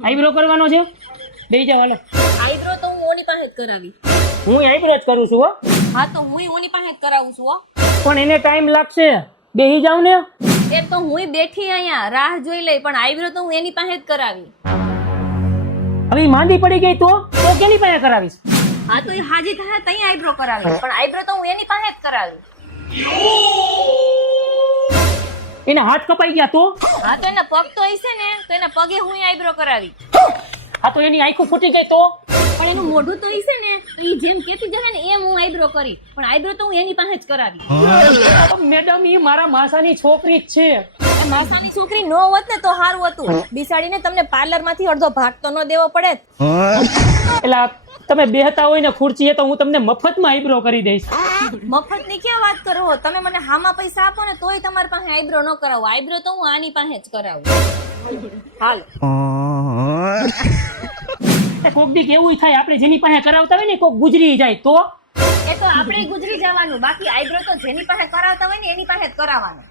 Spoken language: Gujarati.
આઈબ્રો કરવાનો છે? બેહી જાવ હાલો. આઈબ્રો તો હું ઓની પાસે જ કરાવી. હું આઈબ્રો જ કરું છું હો. હા તો હું ઓની પાસે જ કરાવું છું હો. પણ એને ટાઈમ લાગશે. બેહી જાવ ને. એ તો હું બેઠી અહીંયા રાહ જોઈ લઈ, પણ આઈબ્રો તો હું એની પાસે જ કરાવી. હવે માંદી પડી ગઈ તો કેની પાસે કરાવીશ? હા તો એ હાજી થાય તઈ આઈબ્રો કરાવી, પણ આઈબ્રો તો હું એની પાસે જ કરાવી. એના હાથ કપાઈ ગયા તો? હા તો એના પગ તો હશે ને, તો એના પગે હું આઈબ્રો કરાવી. આ તો એની આંખો ફૂટી ગઈ તો? પણ એનું મોઢું તો હશે ને, તો ઈ જેમ કેતી જશે ને એમ હું આઈબ્રો કરી, પણ આઈબ્રો તો હું એની પાસે જ કરાવી. મેડમ એ મારા માસાની છોકરી જ છે. એ માસાની છોકરી નો હોત ને તો સારું હતું. બિસાડીને તમને પાર્લર માંથી અડધો ભાગ તો ન દેવો પડે. એટલે તમે બેહતા હોય ને ખુરશીએ તો હું તમને મફતમાં આઈબ્રો કરી દઈશ. મફત ની ક્યાં વાત કરો છો તમે? મને હામાં પૈસા આપો ને તોય તમારી પાસે આઈબ્રો ન કરાવો. આઈબ્રો તો હું આની પાસે જ કરાવું. હાલ કોક દી કેવું થાય આપણે જેની પાસે કરાવતા હોય ને કોક ગુજરી જાય તો? એ તો આપણે ગુજરી જવાનું, બાકી આઈબ્રો તો જેની પાસે કરાવતા હોય ને એની પાસે જ કરાવવાનું.